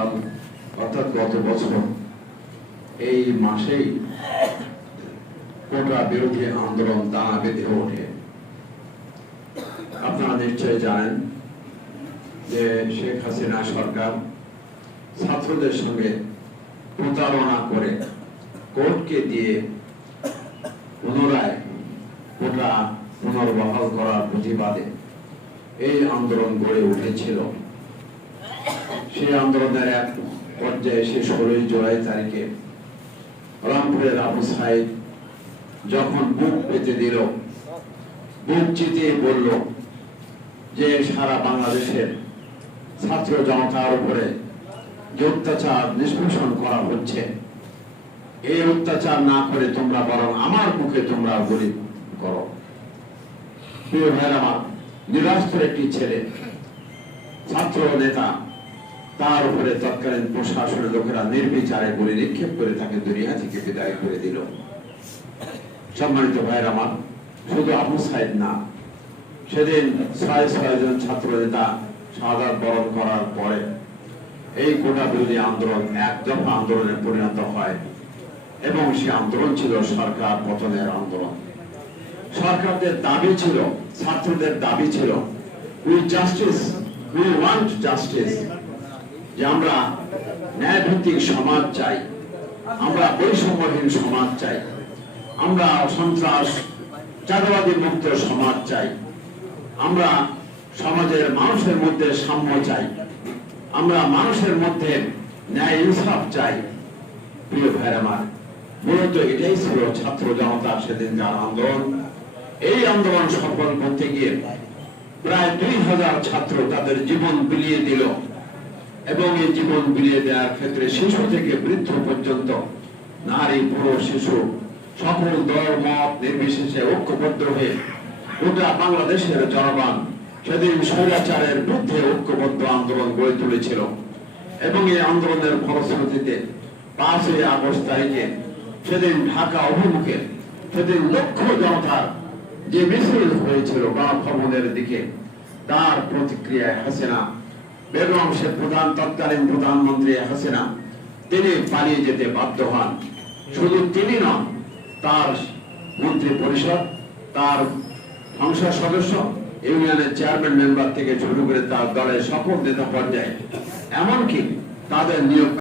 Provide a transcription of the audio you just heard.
সাল অর্থাৎ গত বছর এই মাসেই কোটা বিরোধী আন্দোলন দানা বেঁধে ওঠে। আপনারা নিশ্চয় জানেন যে শেখ হাসিনা সরকার ছাত্রদের সঙ্গে প্রতারণা করে কোর্টকে দিয়ে পুনরায় কোটা পুনর্বহাল করার প্রতিবাদে এই আন্দোলন গড়ে উঠেছিল। সেই আন্দোলনের এক পর্যায়ে সে 16 জুলাই তারিখে রংপুরের আবু সাইদ যখন বুক পেতে দিল, বুক চিতিয়ে বলল যে সারা বাংলাদেশের ছাত্র জনতার উপরে যে অত্যাচার নিষ্পেষণ করা হচ্ছে, এই অত্যাচার না করে তোমরা বরং আমার মুখে তোমরা গুলি করো। প্রিয় ভাইয়ের আমার, নিরাস্ত্র একটি ছেলে ছাত্র নেতা, তার উপরে তৎকালীন প্রশাসনের লোকেরা নির্বিচারে গুলি নিক্ষেপ করে তাকে দুনিয়া থেকে বিদায় করে দিল। সম্মানিত ভাইয়ের আমার, শুধু আবু সাইদ না, সেদিন 6 জন ছাত্র নেতা শাহাদাত বরণ করার পরে এই কোটা বিরোধী আন্দোলন এক দফা আন্দোলনে পরিণত হয় এবং সে আন্দোলন ছিল সরকার পতনের আন্দোলন। সরকারদের দাবি ছিল, ছাত্রদের দাবি ছিল, উই ওয়ান্ট জাস্টিস, যে আমরা ন্যায়ভিত্তিক সমাজ চাই, আমরা বৈষম্যহীন সমাজ চাই, আমরা সন্ত্রাস চাঁদাবাদী মুক্ত সমাজ চাই, আমরা সমাজের মানুষের মধ্যে সাম্য চাই, আমরা মানুষের মধ্যে ন্যায় ইনসাফ চাই। প্রিয় ভাইয়ের আমার, মূলত এটাই ছিল ছাত্র জনতার সেদিনকার আন্দোলন। এই আন্দোলন সফল করতে গিয়ে প্রায় 2000 ছাত্র তাদের জীবন বিলিয়ে দিল এবং এই জীবন বিলিয়ে দেওয়ার ক্ষেত্রে শিশু থেকে বৃদ্ধ পর্যন্ত, নারী পুরুষ শিশু সকল দল মত নির্বিশেষে ঐক্যবদ্ধ হয়ে গোটা বাংলাদেশের জনগণ সেদিন স্বৈরাচারের বিরুদ্ধে ঐক্যবদ্ধ আন্দোলন গড়ে তুলেছিল এবং এই আন্দোলনের ফলশ্রুতিতে 5 আগস্ট তারিখে সেদিন ঢাকা অভিমুখে সেদিন লক্ষ জনতার যে মিছিল হয়েছিল গণভবনের দিকে, তার প্রতিক্রিয়ায় হাসিনা বেগম, সে তৎকালীন প্রধানমন্ত্রী হাসিনা, তিনি পালিয়ে যেতে বাধ্য হন। শুধু তিনি নন, তার মন্ত্রী পরিষদ, তার সংসদ সদস্য, ইউনিয়নের চেয়ারম্যান মেম্বার থেকে শুরু করে তার দলের সকল নেতা পর্যায়ে, এমনকি তাদের নিয়োগ